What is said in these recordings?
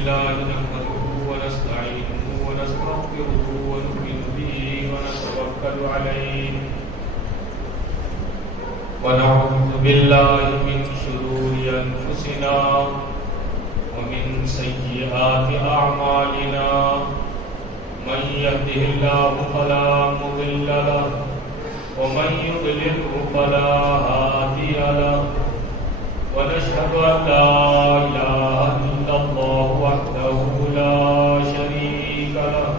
لله نحمده ونستعينه ونستغفره ونؤمن به ونتوكل عليه ونعوذ بالله من شرور أنفسنا ومن سيئات أعمالنا من يهده الله فلا مضل له ومن يضلله فلا هادي له ونشهد أن لا إله إلا الله وحده لا شريك له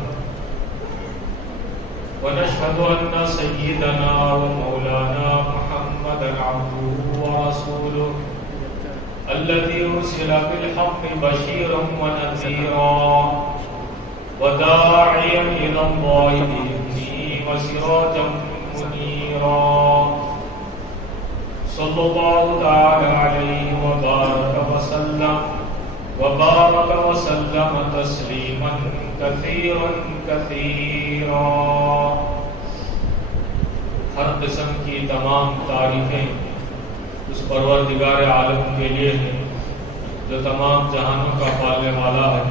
ونشهد أن سيدنا ومولانا محمدا عبده ورسوله الذي أرسل بالحق بشيرا ونذيرا وداعيا إلى الله بإذنه وسراجا منيرا صلى الله تعالى عليه وبارك وسلم تسليما كثيرا كثيرا. ہر قسم کی تمام تعریفیں اس پروردگار عالم کے لیے ہیں جو تمام جہانوں کا پالنے والا ہے،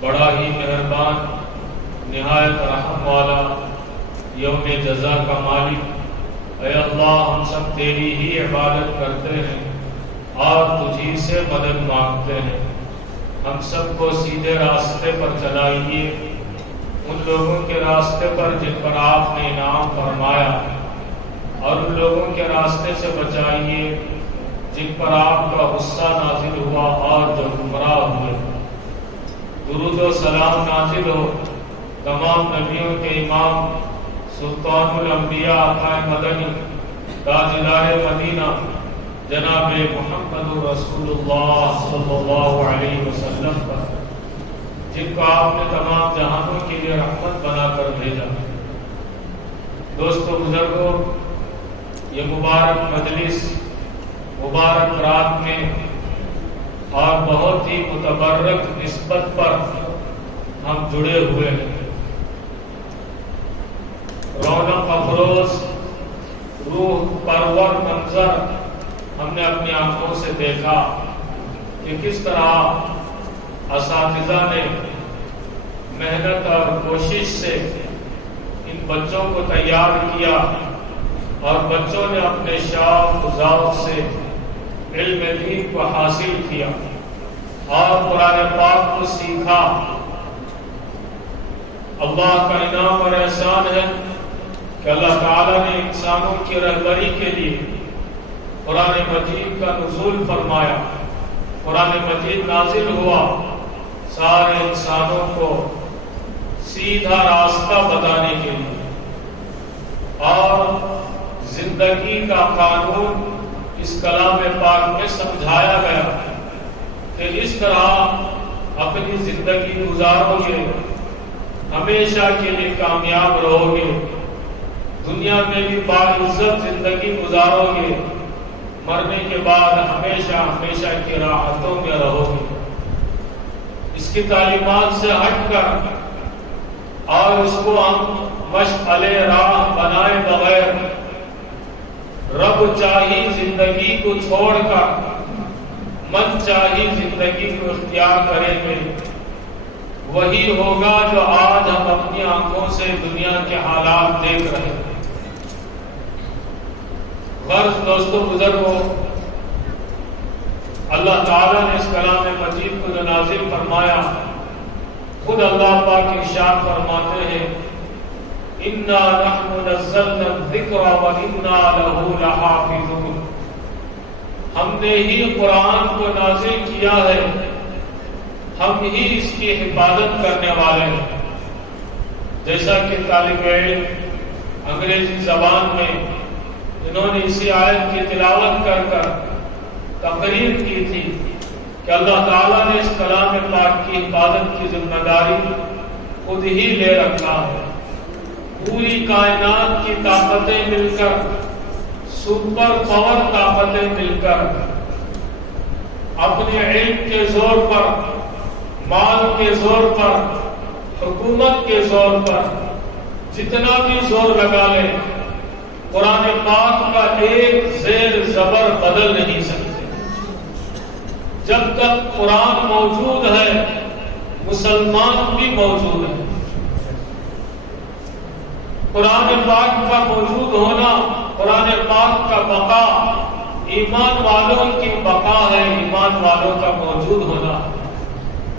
بڑا ہی مہربان، نہایت رحم والا، یوم جزا کا مالک. اے اللہ، ہم سب تیری ہی عبادت کرتے ہیں اور تجھی سے مدد مانگتے ہیں. ہم سب کو سیدھے راستے پر چلائیے، ان لوگوں کے راستے پر جن پر آپ نے انعام فرمایا، اور ان لوگوں کے راستے سے بچائیے جن پر آپ کا غصہ نازل ہوا اور جو گمراہ ہوئے. درود و سلام نازل ہو تمام نبیوں کے امام سلطان الانبیاء آقائے مدنی تاجدار مدینہ جناب محمد رسول اللہ صلی اللہ علیہ وسلم پر، جن کو آپ نے تمام جہانوں کے لیے رحمت بنا کر بھیجا. دوستو بزرگوں، یہ مبارک مجلس مبارک رات میں اور بہت ہی متبرک نسبت پر ہم جڑے ہوئے ہیں. رونق افروز روح پرور منظر ہم نے اپنی آنکھوں سے دیکھا کہ کس طرح اساتذہ نے محنت اور کوشش سے ان بچوں کو تیار کیا، اور بچوں نے اپنے شوق ذوق سے علم دین کو حاصل کیا اور قرآن پاک کو سیکھا. اللہ کا انعام اور احسان ہے کہ اللہ تعالیٰ نے انسانوں کی رہبری کے لیے قرآن مجید کا نزول فرمایا. قرآن مجید نازل ہوا سارے انسانوں کو سیدھا راستہ بتانے کے لیے، اور زندگی کا قانون اس کلام پاک میں سمجھایا گیا کہ اس طرح اپنی زندگی گزارو گے ہمیشہ کے لیے کامیاب رہو گے، دنیا میں بھی باعزت زندگی گزارو گے، مرنے کے بعد ہمیشہ ہمیشہ کی راحتوں میں رہو گے. اس کی تعلیمات سے ہٹ کر اور اس کو ہم مشعل راہ بنائے بغیر رب چاہی زندگی کو چھوڑ کر من چاہی زندگی کو اختیار کریں گے، وہی ہوگا جو آج ہم اپنی آنکھوں سے دنیا کے حالات دیکھ رہے ہیں. غرض دوستو بزرگوں، اللہ تعالیٰ نے اس کلام مجید کو جو نازل فرمایا، خود اللہ پاک ارشاد فرماتے ہیں اِنَّا نَحْنُ نَزَّلْنَا الذِّكْرَ وَإِنَّا لَهُ لَحَافِظُونَ. ہم نے ہی قرآن کو نازل کیا ہے، ہم ہی اس کی حفاظت کرنے والے ہیں. جیسا کہ طالب علم انگریزی زبان میں انہوں نے اسی آیت کی تلاوت کر کر تقریر کی تھی کہ اللہ تعالیٰ نے اس کلام پاک کی حفاظت کی ذمہ داری خود ہی لے رکھا ہے. پوری کائنات کی طاقتیں مل کر، سپر پاور طاقتیں مل کر اپنے علم کے زور پر، مال کے زور پر، حکومت کے زور پر جتنا بھی زور لگا لے، قرآن پاک کا ایک زیر زبر بدل نہیں سکتے. جب تک قرآن موجود ہے مسلمان بھی موجود ہے۔ قرآن پاک کا موجود ہونا، قرآن پاک کا بقا ایمان والوں کی بقا ہے، ایمان والوں کا موجود ہونا۔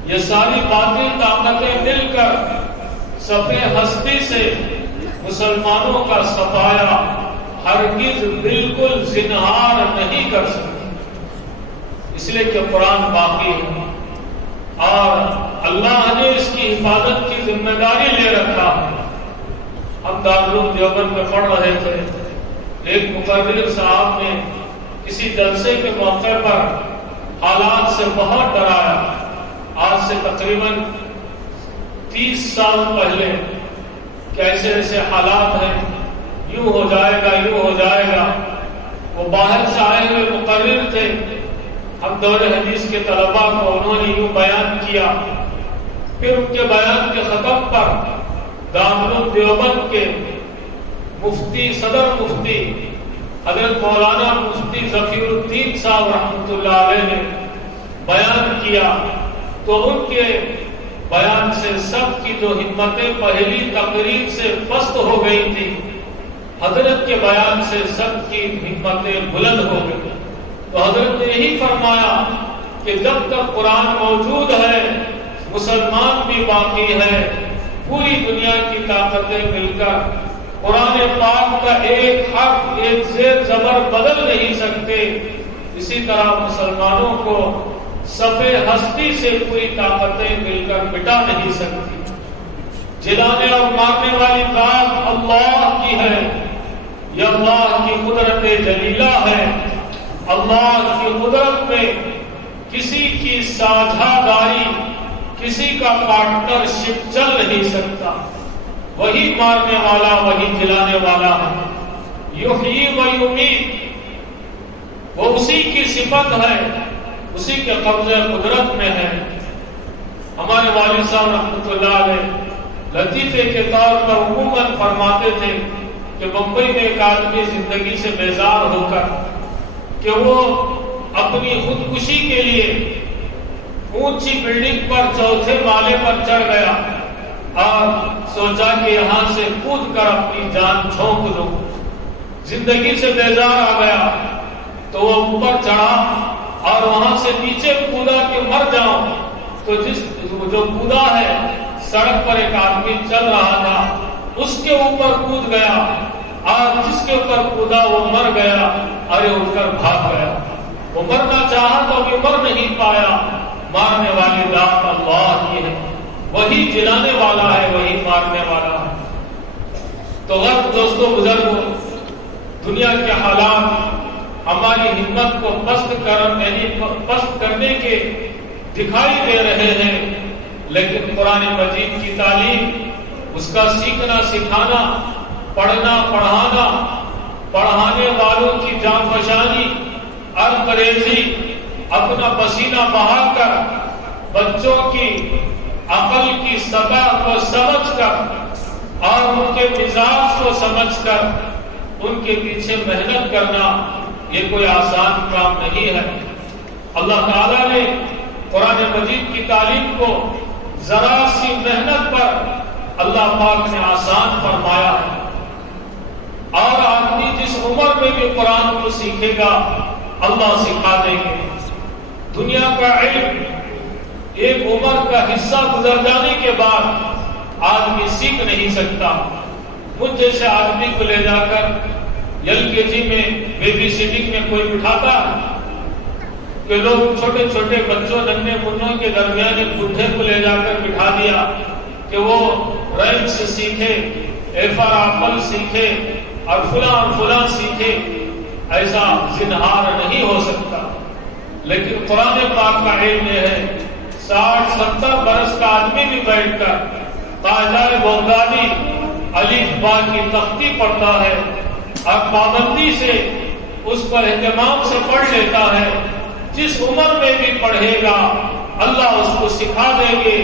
یہ ساری باطل طاقتیں مل کر صفِ ہستی سے مسلمانوں کا صفایا ہرگز بالکل زنہار نہیں کر سکتے، اس لیے کہ قرآن باقی ہے اور اللہ نے اس کی حفاظت کی ذمہ داری لے رکھا ہے۔ ہم دارالعلوم دیوبند میں پڑھ رہے تھے، ایک مقرر صاحب نے کسی جلسے کے موقع پر حالات سے بہت ڈرایا۔ آج سے تقریباً 30 سال پہلے کہ ایسے ایسے حالات ہیں، یوں ہو جائے گا یوں ہو جائے گا۔ وہ باہر سے آئے ہوئے مقرر تھے، ہم دور حدیث کے طلباء کو انہوں نے یوں بیان کیا۔ پھر ان کے بیان کے ختم پر دارالعلوم دیوبند کے مفتی، صدر مفتی حضرت مولانا مفتی ظفیر الدین صاحب رحمۃ اللہ علیہ نے بیان کیا، تو ان کے بیان سے سب کی جو ہمتیں پہلی تقریر سے پست ہو گئی تھی، حضرت کے بیان سے سب کی ہمتیں بلند ہو گئی۔ تو حضرت نے یہی فرمایا کہ جب تک قرآن موجود ہے مسلمان بھی باقی ہے، پوری دنیا کی طاقتیں مل کر قرآن پاک کا ایک حرف، ایک زیر زبر بدل نہیں سکتے، اسی طرح مسلمانوں کو صفِ ہستی سے پوری طاقتیں مل کر مٹا نہیں سکتی۔ جلانے اور مارنے والی ذات اللہ کی ہے، یہ اللہ کی قدرت جلیلہ ہے۔ اللہ کی قدرت میں کسی کی ساجھاداری، کسی کا پارٹنرشپ چل نہیں سکتا۔ وہی مارنے والا، وہی جلانے والا ہے۔ یحیی و یمیت، وہ اسی کی صفت ہے، اسی کے قبضہ قدرت میں ہے۔ ہمارے والد صاحب رحمۃ اللہ علیہ لطیفے کے طور پر عموماً فرماتے تھے کہ بمبئی میں ایک آدمی زندگی سے بیزار ہو کر کہ وہ اپنی خودکشی کے لیے اونچی بلڈنگ پر چوتھے مالے پر چڑھ گیا اور سوچا کہ یہاں سے کود کر اپنی جان جھونک دوں۔ زندگی سے بیزار آ گیا تو وہ اوپر چڑھا اور وہاں سے نیچے کودا کہ مر جاؤں، تو جو کودا ہے سڑک پر ایک آدمی چل رہا تھا، اس کے اوپر کود گیا اور جس کے اوپر کودا وہ مر گیا اور یہ اٹھ کر بھاگ گیا۔ وہ مرنا چاہا تو ابھی مر نہیں پایا۔ مارنے والی ذات اللہ کی ہے، وہی جلانے والا ہے، وہی مارنے والا ہے۔ تو غرب دوستوں، بزرگوں، دنیا کے حالات ہماری ہمت کو پست کرنے کے دکھائی دے رہے ہیں، لیکن قرآن مجید کی تعلیم، اس کا سیکھنا سکھانا، پڑھنا پڑھانا، پڑھانے والوں کی جانفشانی، انگریزی، اپنا پسینہ بہا کر بچوں کی عقل کی سطح کو سمجھ کر اور ان کے مزاج کو سمجھ کر ان کے پیچھے محنت کرنا، یہ کوئی آسان کام نہیں ہے۔ اللہ تعالیٰ نے قرآن مجید کی تعلیم کو ذرا سی محنت پر اللہ پاک نے آسان فرمایا ہے، اور آدمی جس عمر میں بھی قرآن کو سیکھے گا اللہ سکھا دیں گے۔ دنیا کا علم ایک عمر کا حصہ گزر جانے کے بعد آدمی سیکھ نہیں سکتا۔ مجھ جیسے آدمی کو لے جا کر LKG میں بیبی سٹنگ میں کوئی بٹھاتا کہ لوگ چھوٹے چھوٹے بچوں، ننھے منوں کے درمیان ایک بڈھے کو لے جا کر بٹھا دیا کہ وہ رائمس سیکھے، اے فار ایپل سیکھے اور فلاں سیکھے، ایسا زنہار نہیں ہو سکتا۔ لیکن قرآن پاک کا علم یہ ہے، 60-70 برس کا آدمی بھی بیٹھ کر قاعدہ بغدادی الف با کی تختی پڑھتا ہے اور پابندی سے اس پر اہتمام سے پڑھ لیتا ہے۔ جس عمر میں بھی پڑھے گا اللہ اس کو سکھا دیں گے۔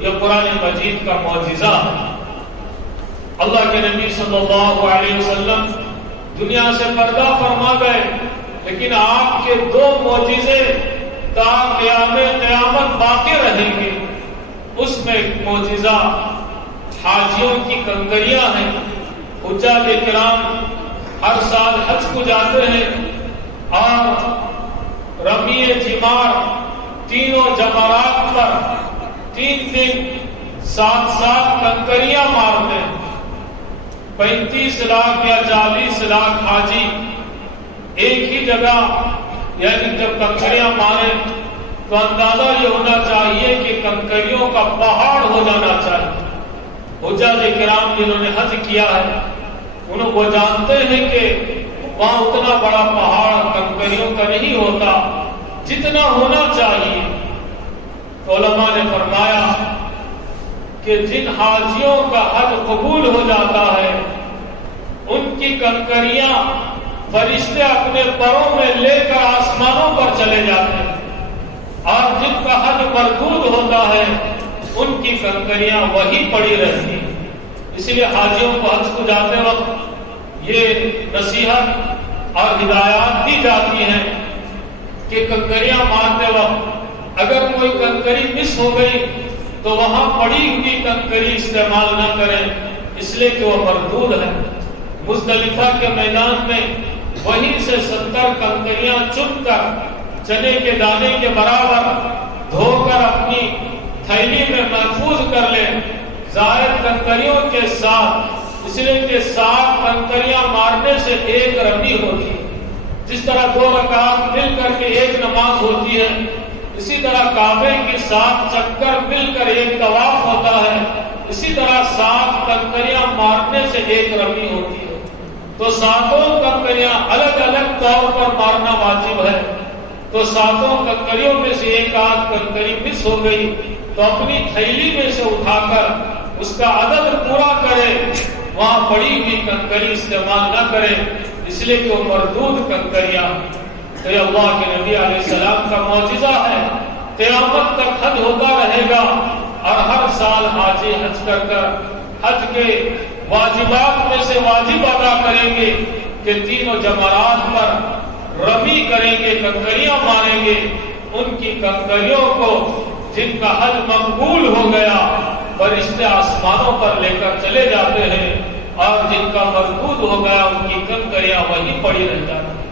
یہ قرآن مجید کا معجزہ ہے۔ اللہ کے نبی صلی اللہ علیہ وسلم دنیا سے پردہ فرما گئے، لیکن آپ کے 2 معجزے تا قیامت باقی رہیں گے، اس میں ایک معجزہ حاجیوں کی کنکریاں ہیں۔ حجاج کرام ہر سال حج کو جاتے ہیں اور رمی جمار تینوں جمرات پر 3 دن 7 کنکریاں مارتے ہیں۔ 35 لاکھ یا 40 لاکھ حاجی ایک ہی جگہ یعنی جب کنکریاں ماریں تو اندازہ یہ ہونا چاہیے کہ کنکریوں کا پہاڑ ہو جانا چاہیے۔ حجاج کرام جنہوں نے حج کیا ہے وہ جانتے ہیں کہ وہاں اتنا بڑا پہاڑ کنکریوں کا نہیں ہوتا جتنا ہونا چاہیے۔ تو علماء نے فرمایا کہ جن حاجیوں کا حج قبول ہو جاتا ہے ان کی کنکریاں فرشتے اپنے پروں میں لے کر آسمانوں پر چلے جاتے ہیں، اور جن کا حج مردود ہوتا ہے ان کی کنکریاں وہی پڑی رہتی ہیں۔ اس لیے حاجیوں کو حج کو جاتے وقت یہ نصیحت اور ہدایات دی جاتی ہیں کہ کنکریاں مارتے وقت اگر کوئی کنکری مس ہو گئی تو وہاں پڑی ہوئی کنکری استعمال نہ کریں، اس لیے کہ وہ مردود ہے۔ مزدلفہ کے میدان میں وہیں سے 70 کنکریاں چن کر چنے کے دانے کے برابر دھو کر اپنی تھیلی میں محفوظ کر لیں زائد کنکریوں کے ساتھ، اس لیے کہ 7 کنکریاں مارنے سے ایک رمی ہوتی ہے۔ جس طرح 2 رکعت مل کر کے ایک نماز ہوتی ہے، اسی طرح کعبے کے 7 چکر مل کر ایک طواف ہوتا ہے، اسی طرح 7 کنکریاں مارنے سے ایک رمی ہوتی ہے۔ تو 7 کنکریاں الگ الگ طور پر مارنا واجب ہے۔ تو 7 کنکریوں میں سے ایک آدھ کنکری مس ہو گئی تو اپنی تھیلی میں سے اٹھا کر اس کا عدد پورا کرے، وہاں پڑی ہوئی کنکری استعمال نہ کرے، اس لیے کہ وہ مردود کنکریاں۔ تو یہ اللہ کے نبی علیہ السلام کا معجزہ ہے، قیامت تک حج ہوتا رہے گا، اور ہر سال حاجی حج کر کر حج کے واجبات میں سے واجب ادا کریں گے کہ تینوں جمرات پر رمی کریں گے، کنکریاں ماریں گے۔ ان کی کنکریوں کو جن کا حج مقبول ہو گیا فرشتے آسمانوں پر لے کر چلے جاتے ہیں، اور جن کا مردود ہو گیا ان کی کنکریاں وہیں پڑی رہ جاتی ہیں۔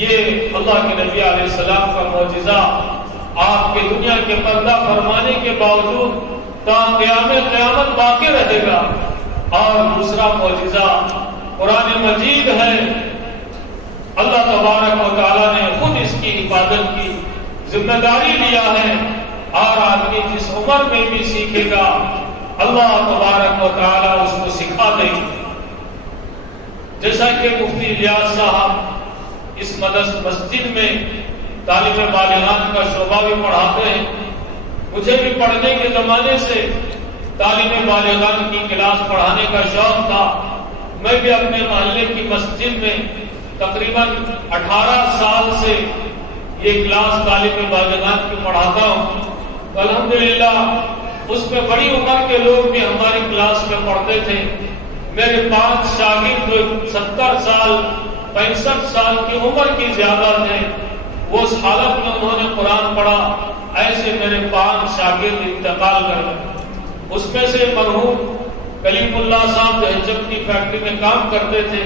یہ اللہ کے نبی علیہ السلام کا معجزہ آپ کے دنیا کے پردہ فرمانے کے باوجود تا قیامت باقی رہے گا۔ اور دوسرا معجزہ قرآن مجید ہے، اللہ تبارک و تعالیٰ نے خود اس کی حفاظت کی ذمہ داری لیا ہے، اور آدمی جس عمر میں بھی سیکھے گا اللہ تبارک و تعالیٰ اس کو سکھا دے گا۔ جیسا کہ مفتی الیاس صاحب اس مسجد میں طالب بالغان کا شعبہ بھی پڑھاتے ہیں، مجھے بھی پڑھنے کے زمانے سے طالب بالغان کی کلاس پڑھانے کا شوق تھا۔ میں بھی اپنے محلے کی مسجد میں تقریباً 18 سال سے یہ کلاس طالب بالغان کی پڑھاتا ہوں۔ الحمدللہ اس میں بڑی عمر کے لوگ بھی ہماری کلاس میں پڑھتے تھے۔ میرے 5 شاگرد جو 70 سال 65 سال کی عمر کی زیادہ تھے، وہ اس حالت میں انہوں نے قرآن پڑھا۔ ایسے میرے 5 شاگرد انتقال کر گئے۔ اس میں سے مرحوم کلیم اللہ صاحب جو ہجب کی فیکٹری میں کام کرتے تھے،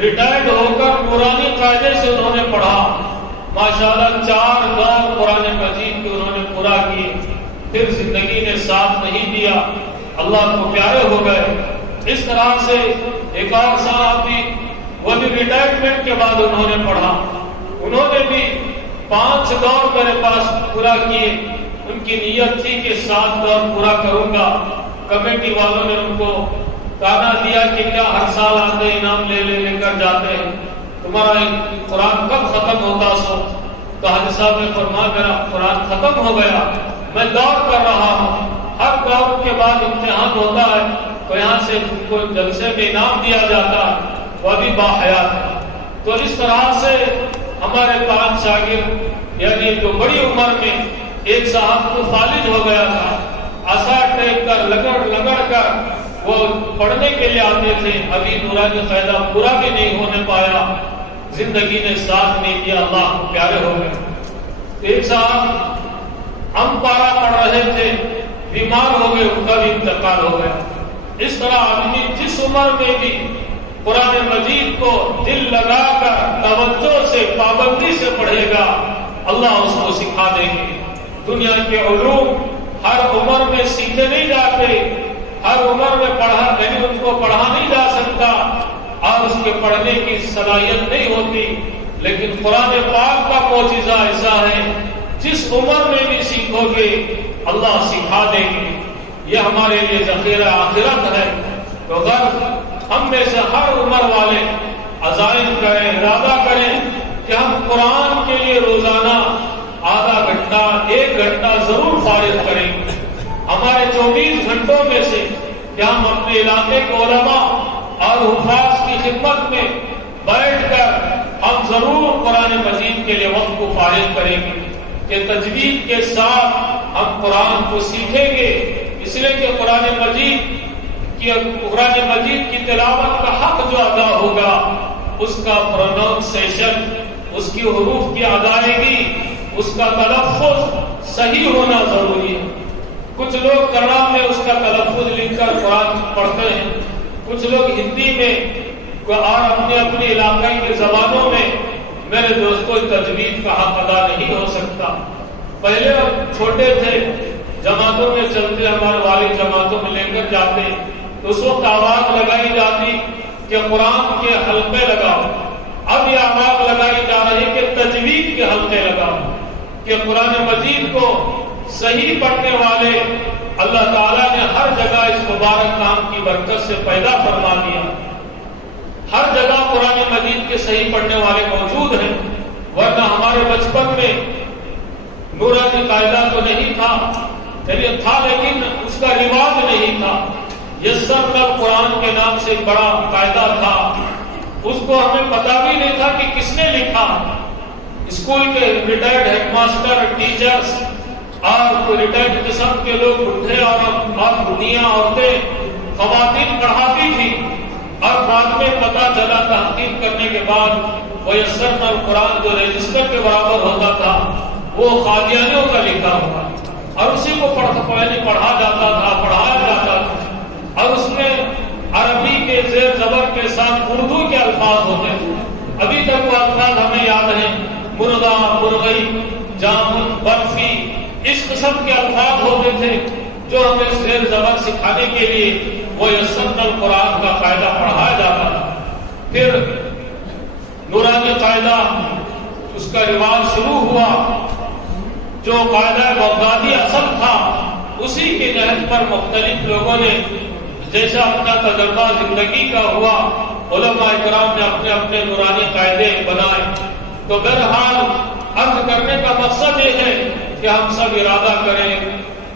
ریٹائرڈ ہو کر نورانی قاعدے سے انہوں نے پڑھا۔ ماشاءاللہ 4 دور قرآن مجید کے انہوں نے پورا کیے، پھر زندگی نے ساتھ نہیں دیا، اللہ کو پیارے ہو گئے۔ اس طرح سے ایک اور صاحب بھی، وہ بھی ریٹائرمنٹ کے بعد انہوں نے پڑھا، انہوں نے بھی 5 دور میرے پاس پورا کیے۔ ان کی نیت تھی کہ 7 دور پورا کروں گا۔ کمیٹی والوں نے ان کو تانا دیا کہ کیا ہر سال آتے انعام لے کر جاتے ہیں، تمہارا قرآن کب ختم ہوگا؟ تو حاجی صاحب نے فرمایا میرا قرآن ختم ہو گیا، میں دور کر رہا ہوں، ہر دور کے بعد امتحان ہوتا ہے تو یہاں سے ان کو جلسے میں انعام دیا جاتا ہے، وہ بھی باحیات ہے۔ تو اس طرح سے ہمارے 5 شاگرد، یعنی جو بڑی عمر میں ایک صاحب کو فالج ہو گیا تھا، عصا ٹیک کر لگڑ کر وہ پڑھنے کے لیے آتے تھے، ابھی نورانی قاعدہ پورا بھی نہیں ہونے پایا، زندگی نے ساتھ نہیں دیا، اللہ کو پیارے ہو گئے۔ ایک صاحب ہم پارا پڑھ رہے تھے، بیمار ہو گئے، ان کا بھی انتقال ہو گیا۔ اس طرح آدمی جس عمر میں بھی قرآن مجید کو دل لگا کر توجہ سے پابندی سے پڑھے گا، اللہ اس کو سکھا دیں گے۔ دنیا کے علوم ہر عمر میں سیکھے نہیں جاتے، ہر عمر میں یعنی ان کو پڑھا نہیں جا سکتا اور اس کے پڑھنے کی صلاحیت نہیں ہوتی، لیکن قرآن پاک کا معجزہ ایسا ہے جس عمر میں بھی سیکھو گے اللہ سکھا دیں گے۔ یہ ہمارے لیے ذخیرہ آخرت ہے۔ تو اگر ہم میں سے ہر عمر والے عزائم کریں، ارادہ کریں کہ ہم قرآن کے لیے روزانہ آدھا گھنٹہ 1 گھنٹہ ضرور فارغ کریں گے۔ ہمارے 24 گھنٹوں میں سے کہ ہم اپنے علاقے کے علماء اور حفاظ کی خدمت میں بیٹھ کر ہم ضرور قرآن مجید کے لیے وقت کو فارغ کریں گے کہ تجوید کے ساتھ ہم قرآن کو سیکھیں گے، اس لیے کہ قرآن مجید کی تلاوت کا حق جو ادا ہوگا اس کا پروننسیشن، اس کی حروف کی ادائیگی، اس کا تلفظ صحیح ہونا ضروری ہے۔ کچھ لوگ کنڑا میں اس کا تلفظ لکھ کر قرآن پڑھتے ہیں، کچھ لوگ ہندی میں اور اپنے علاقائی کے زبانوں میں۔ میرے دوستوں، تجوید کا حق ادا نہیں ہو سکتا۔ پہلے ہم چھوٹے تھے، جماعتوں میں چلتے، ہمارے والد جماعتوں میں لے کر جاتے تو اس وقت آواز لگائی جاتی کہ قرآن کے حلقے لگاؤ۔ اب یہ آواز لگائی جا رہی کہ تجوید کے حلقے لگاؤ، کہ قرآن مجید کو صحیح پڑھنے والے اللہ تعالیٰ نے ہر جگہ اس مبارک کام کی برکت سے پیدا فرما دیا۔ ہر جگہ قرآن مجید کے صحیح پڑھنے والے موجود ہیں، ورنہ ہمارے بچپن میں نورانی قاعدہ تو نہیں تھا، لیکن اس کا رواج نہیں تھا۔ یسر قرآن کے نام سے ایک بڑا قاعدہ تھا، اس کو ہمیں پتہ بھی نہیں تھا کہ کس نے لکھا۔ اسکول کے ریٹائرڈ ہیڈ ماسٹر، ٹیچرز اور ریٹائرڈ قسم کے لوگ، بوڑھے اور بوڑھیاں عورتیں، خواتین پڑھاتی تھی، اور بعد میں پتہ چلا تحقیق کرنے کے بعد وہ یسر قرآن جو رجسٹر کے برابر ہوتا تھا وہ قادیانیوں کا لکھا ہوا، اور اسی کو پڑھا جاتا تھا، پڑھایا جاتا تھا، اور اس میں عربی کے زیر زبر کے ساتھ اردو کے الفاظ ہوتے تھے۔ ابھی تک وہ الفاظ ہمیں یاد ہیں، مرغا، مرغئی، جامن، برفی، اس قسم کے الفاظ ہوتے تھے جو ہمیں زیر زبر سکھانے کے لیے وہ یسر القرآن کا قاعدہ پڑھایا جاتا تھا۔ پھر نورانی قاعدہ اس کا رواج شروع ہوا، جو قاعدہ بغدادی اصل تھا اسی کے نہج پر مختلف لوگوں نے جیسا اپنا تجربہ زندگی کا ہوا، علماء کرام نے اپنے اپنے نورانی قاعدے بنائے۔ تو بہرحال عرض کرنے کا مقصد یہ ہے کہ ہم سب ارادہ کریں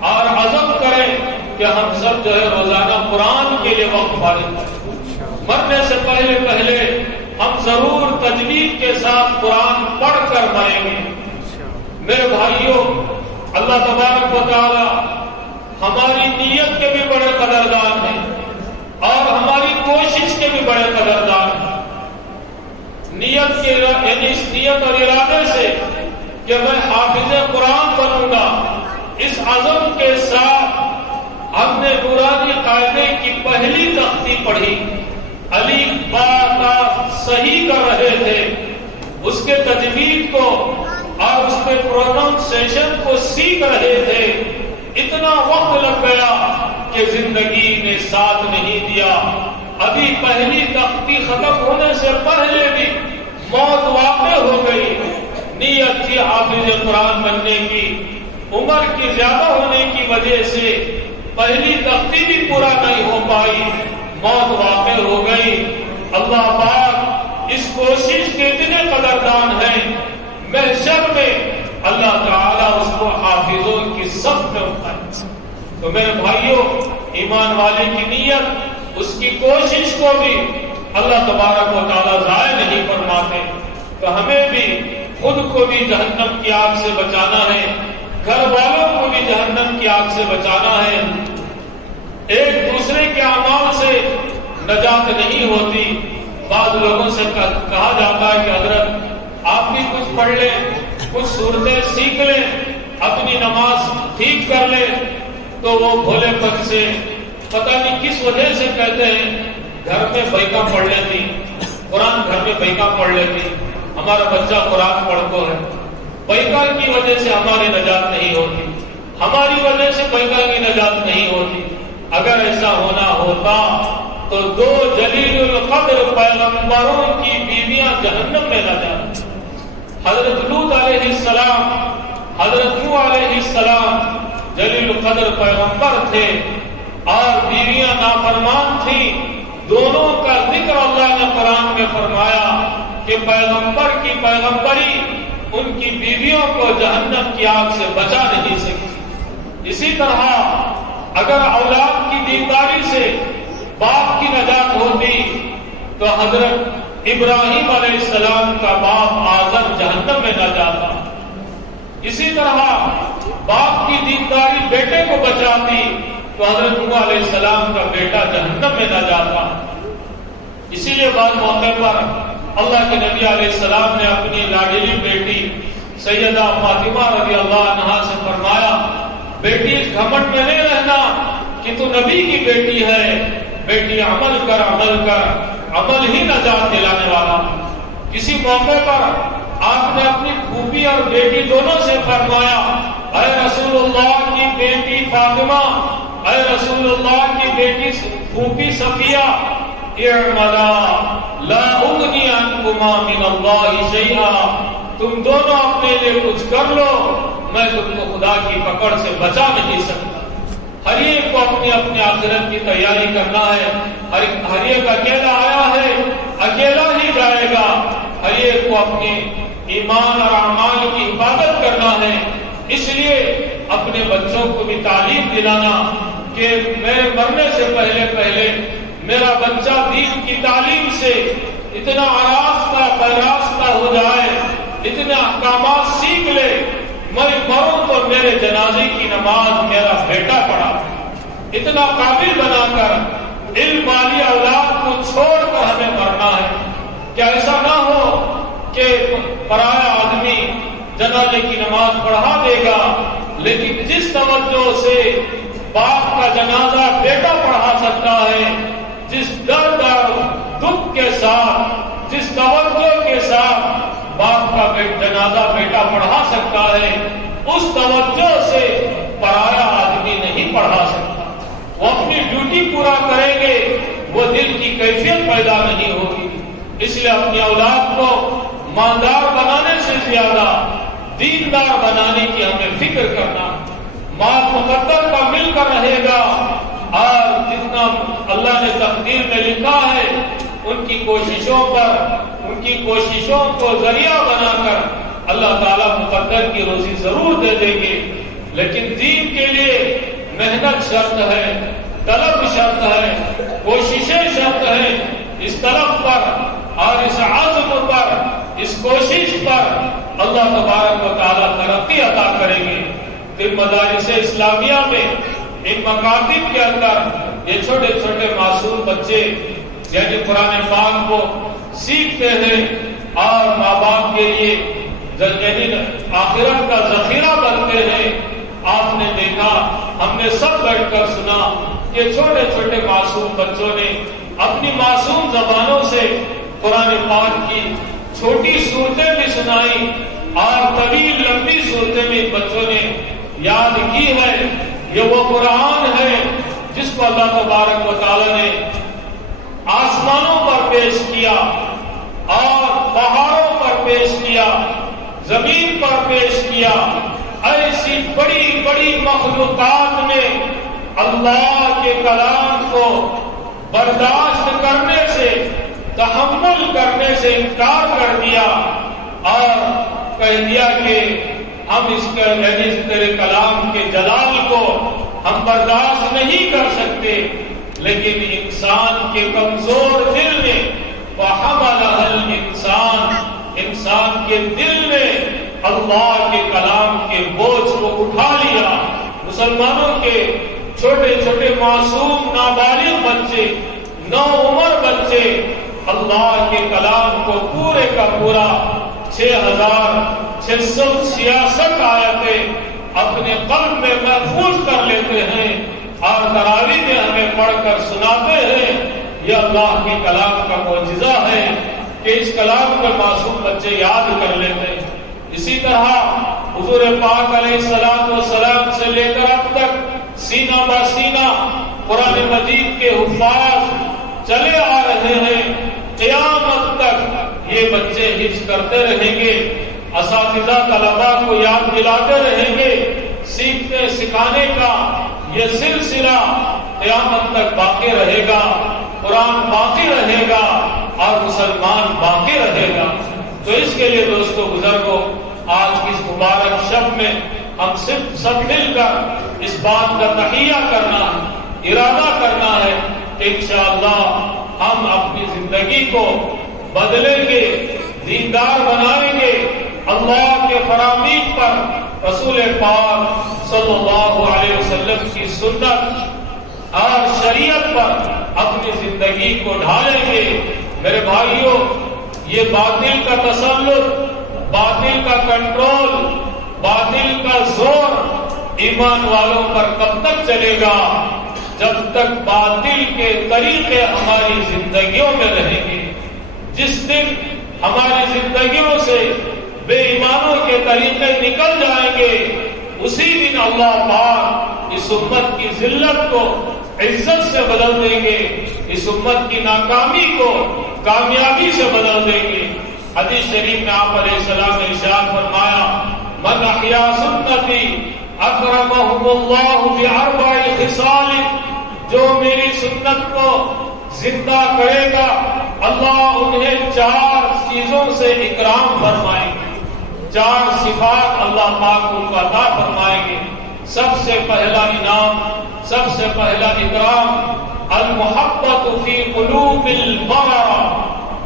اور عزم کریں کہ ہم سب جو ہے روزانہ قرآن کے لیے وقت فارغ کریں۔ مرنے سے پہلے ہم ضرور تجوید کے ساتھ قرآن پڑھ کر مریں گے۔ میرے بھائیوں، اللہ تبارک و تعالی ہماری نیت کے بھی بڑے قدردان ہیں اور ہماری کوشش کے بھی بڑے قدردان ہیں۔ یعنی اس نیت اور ارادے سے کہ میں حافظ قرآن بنوں گا، اس عزم کے ساتھ ہم نے نورانی قاعدے کی پہلی تختی پڑھی، الف با تا صحیح کر رہے تھے، اس کے تجوید کو اور اس کے پروننسیشن کو سیکھ رہے تھے۔ اتنا وقت لگ گیا کہ زندگی نے ساتھ نہیں دیا۔ ابھی پہلی تختی ختم ہونے سے پہلے بھی موت واقع ہو گئی۔ نیت تھی حافظ قرآن بننے کی، عمر کی زیادہ ہونے کی وجہ سے پہلی تختی بھی پورا نہیں ہو پائی، موت واقع ہو گئی۔ اللہ پاک اس کوشش کے اتنے قدردان ہیں، محشر میں اللہ تعالیٰ اس کو حافظوں کی صف میں اٹھائے۔ تو میرے بھائیوں، ایمان والے کی نیت، اس کی کوشش کو بھی اللہ تبارک و تعالیٰ ضائع نہیں فرماتے۔ تو ہمیں بھی خود کو بھی جہنم کی آگ سے بچانا ہے، گھر والوں کو بھی جہنم کی آگ سے بچانا ہے۔ ایک دوسرے کے اعمال سے نجات نہیں ہوتی۔ بعض لوگوں سے کہا جاتا ہے کہ حضرت آپ بھی کچھ پڑھ لیں، کچھ صورتیں سیکھ لے، اپنی نماز ٹھیک کر لے، تو وہ بھولے پن سے پتہ نہیں کس وجہ سے کہتے ہیں گھر میں بیکا پڑھ لیتی، قرآن گھر میں بیکا پڑھ لیتی، ہمارا بچہ قرآن پڑھتا ہے۔ بیکا کی وجہ سے ہماری نجات نہیں ہوتی، ہماری وجہ سے بیکا کی نجات نہیں ہوتی۔ اگر ایسا ہونا ہوتا تو دو جلیل القدر پیغمبروں کی بیویاں جہنم میں نہ جاتی۔ حضرت لوط علیہ السلام، حضرت نوح علیہ السلام جلیل القدر پیغمبر تھے اور بیویاں نافرمان تھیں۔ دونوں کا ذکر اللہ نے قرآن میں فرمایا کہ پیغمبر کی پیغمبری ان کی بیویوں کو جہنم کی آگ سے بچا نہیں سکی۔ اسی طرح اگر اولاد کی دینداری سے باپ کی نجات ہوتی تو حضرت ابراہیم علیہ السلام کا باپ آزر جہنم میں نہ جاتا۔ اسی طرح باپ کی دینداری بیٹے کو بچاتی تو حضرت نوح علیہ السلام کا بیٹا جہنم میں نہ جاتا۔ اسی لیے بعض موقع پر اللہ کے نبی علیہ السلام نے اپنی لاڈلی بیٹی سیدہ فاطمہ رضی اللہ عنہا سے فرمایا، بیٹی اس گھمنڈ میں نہیں رہنا کہ تو نبی کی بیٹی ہے، بیٹی عمل کر، عمل کر، عمل ہی نجات دلانے والا۔ کسی موقع پر آپ نے اپنی پھوپھی اور بیٹی دونوں سے فرمایا، اے رسول اللہ کی بیٹی فاطمہ، اے رسول اللہ کی بیٹی پھوپھی صفیہ، اعملا لا اغنی عنکما من اللہ شیئا، تم دونوں اپنے لیے کچھ کر لو، میں تم کو خدا کی پکڑ سے بچا نہیں سکتا۔ ہر ایک کو اپنی اپنی آخرت کی تیاری کرنا ہے۔ ہر ایک اکیلا آیا ہے، اکیلا ہی جائے گا۔ ہر ایک کو اپنے ایمان اور اعمال کی حفاظت کرنا ہے۔ اس لیے اپنے بچوں کو بھی تعلیم دلانا کہ میرے مرنے سے پہلے میرا بچہ دین کی تعلیم سے اتنا آراستہ پیراستہ ہو جائے، اتنے احکامات سیکھ لے، میں مروں تو میرے جنازے کی نماز میرا بیٹا پڑھا۔ اتنا قابل بنا کر علم والی اولاد کو چھوڑ کر ہمیں مرنا ہے۔ کیا ایسا نہ ہو کہ پرایا آدمی جنازے کی نماز پڑھا دے گا، لیکن جس توجہ سے باپ کا جنازہ بیٹا پڑھا سکتا ہے، جس درد اور دکھ کے ساتھ، جس توجہ کے ساتھ باپ کا جنازہ بیٹا پڑھا سکتا ہے، اس توجہ سے پرایا آدمی نہیں پڑھا سکتا۔ وہ اپنی ڈیوٹی پورا کریں گے، وہ دل کی کیفیت پیدا نہیں ہوگی۔ اس لیے اپنی اولاد کو مالدار بنانے سے زیادہ دیندار بنانے کی ہمیں فکر کرنا۔ مال مقدر کا مل کر رہے گا اور جتنا اللہ نے تقدیر میں لکھا ہے ان کی کوششوں کو ذریعہ بنا کر اللہ تعالیٰ مقدر کی روزی ضرور دے دیں گے۔ لیکن دین کے لیے محنت شرط ہے، طلب شرط ہے، کوششیں شرط ہے۔ اس طلب پر اور اس عزم پر، اس کوشش پر اللہ تبارک و تعالیٰ ترقی عطا کریں گے۔ پھر مدارس اسلامیہ میں ان مکاتب کے اندر یہ چھوٹے چھوٹے معصوم بچے یعنی قرآن پاک کو سیکھتے ہیں اور ماں باپ کے لیے آخرت کا ذخیرہ بنتے ہیں۔ آپ نے دیکھا، ہم نے سب بیٹھ کر سنا کہ چھوٹے چھوٹے معصوم بچوں نے اپنی معصوم زبانوں سے قرآن پاک کی چھوٹی صورتیں بھی سنائی اور طویل لمبی صورتیں بھی بچوں نے یاد کی ہے۔ یہ وہ قرآن ہے جس کو اللہ تبارک و تعالی نے آسمانوں پر پیش کیا اور پہاڑوں پر پیش کیا، زمین پر پیش کیا۔ ایسی بڑی بڑی مخلوقات نے اللہ کے کلام کو برداشت کرنے سے، تحمل کرنے سے انکار کر دیا اور کہہ دیا کہ ہم اس تیرے کلام کے جلال کو ہم برداشت نہیں کر سکتے۔ لیکن انسان کے کمزور دل نے وَحَمَلَهَا الْإِنسَانُ، انسان کے دل نے اللہ کے کلام کے بوجھ کو اٹھا لیا۔ مسلمانوں کے چھوٹے چھوٹے معصوم نابالغ بچے، نوعمر بچے اللہ کے کلام کو پورے کا پورا 666 آیتیں اپنے قلب میں محفوظ کر لیتے ہیں اور تراویح میں ہمیں پڑھ کر سناتے ہیں. یہ اللہ کے کلام کا معجزہ ہے کہ اس کلام کو معصوم بچے یاد کر لیتے ہیں. اسی طرح حضور پاک علیہ الصلوۃ والسلام سے لے کر اب تک سینہ بہ سینہ قرآن مجید کے حفاظ چلے آ رہے ہیں. قیامت تک یہ بچے حفظ کرتے رہیں گے. اساتذہ طلباء کو یاد دلاتے رہیں گے. سیکھنے سکھانے کا یہ سلسلہ قیامت تک باقی رہے گا. قرآن باقی رہے گا اور مسلمان باقی رہے گا. تو اس کے لیے دوستو بزرگوں، آج کی اس مبارک شب میں ہم سب مل کر اس بات کا تحیہ کرنا ہے، ارادہ کرنا ہے کہ انشاءاللہ ہم اپنی زندگی کو بدلیں گے، دیندار بنائیں گے. اللہ کے فرامین پر رسول پاک صلی اللہ علیہ وسلم کی سنت اور شریعت پر اپنی زندگی کو ڈھالیں گے. میرے بھائیوں، یہ باطل کا تسلط، باطل کا کنٹرول، باطل کا زور ایمان والوں پر کب تک چلے گا؟ جب تک باطل کے طریقے ہماری زندگیوں میں رہیں گے. جس دن ہماری زندگیوں سے بے ایمانوں کے طریقے نکل جائیں گے، اسی دن اللہ پاک اس امت کی ذلت کو عزت سے بدل دیں گے، اس امت کی ناکامی کو کامیابی سے بدل دیں گے. حدیث شریف میں آپ علیہ السلام نے ارشاد فرمایا، من احیا سنتی اکرمہ اللہ باربع خصال، جو میری سنت کو زندہ کرے گا اللہ انہیں 4 چیزوں سے اکرام فرمائیں گے. 4 صفات اللہ پاک ان کو عطا فرمائیں گے. سب سے پہلا انعام، سب سے پہلا اکرام، المحبت فی قلوب البررہ،